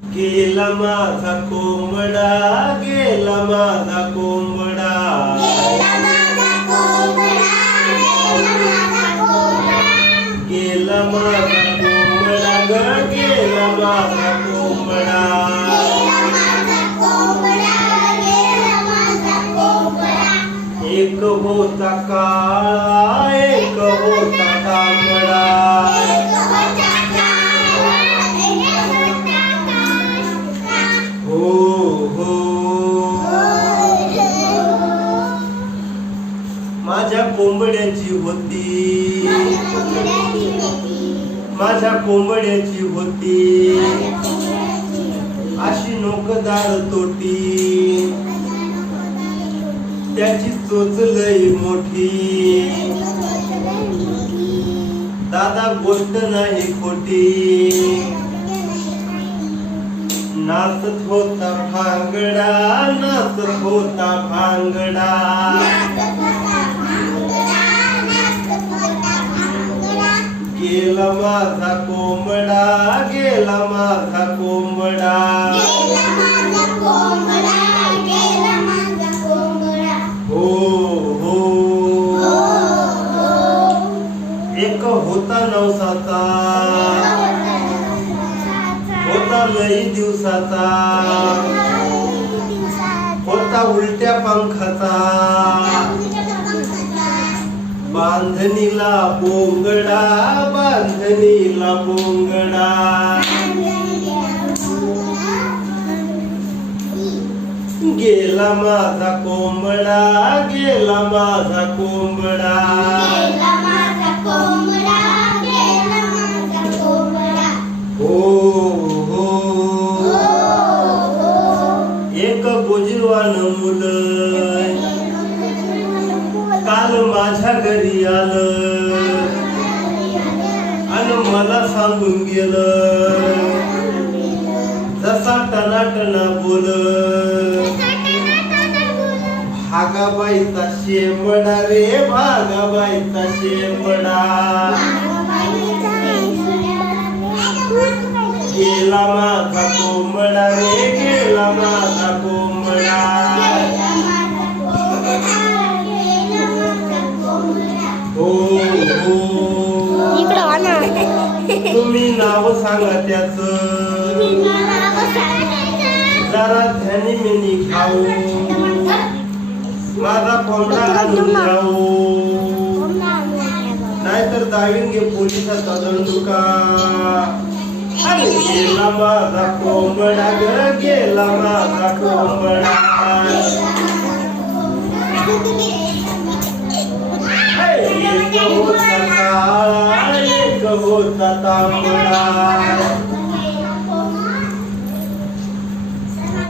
गेला माझा कोंबडा गेला माझा कोंबडा. गेला माझा कोंबडा ग गेला माझा कोंबडा. एक होता काळा एक होता कोंबड्याची होती. माझ्या कोंबड्याची होती. अशी नोकदार तोटी. त्याची चोच लई मोठी. दादा गोष्ट नाही खोटी. नाचत होता भांगडा नाचत होता भांगडा. गेला माझा कोंबडा गेला माझा कोंबडा. हो हो. एक होता नवसाचा. होता लई दिवसाचा. होता उलट्या पंखाचा. बांधणीला बोंगडा बांधणीला बोंगडा. गेला माझा कोंबडा गेला माझा कोंबडा. हो घरी आलं. आणि मला सांगून गेलं. जसा टनाटना बोल भागाबाईचा शेंबडा रे भागाबाईचा शेंबडा. गेला माझा कोंबडा रे गेला माझा नाव सांगा त्याच. जरा ध्यानी मिनी खाऊ. माझा कोंबडा आणून जाऊ नाहीतर दावीन घे पोलिसाचा दंडुका. अरे गेला माझा कोंबडा ग गेला माझा कोंबडा. होता तांबडा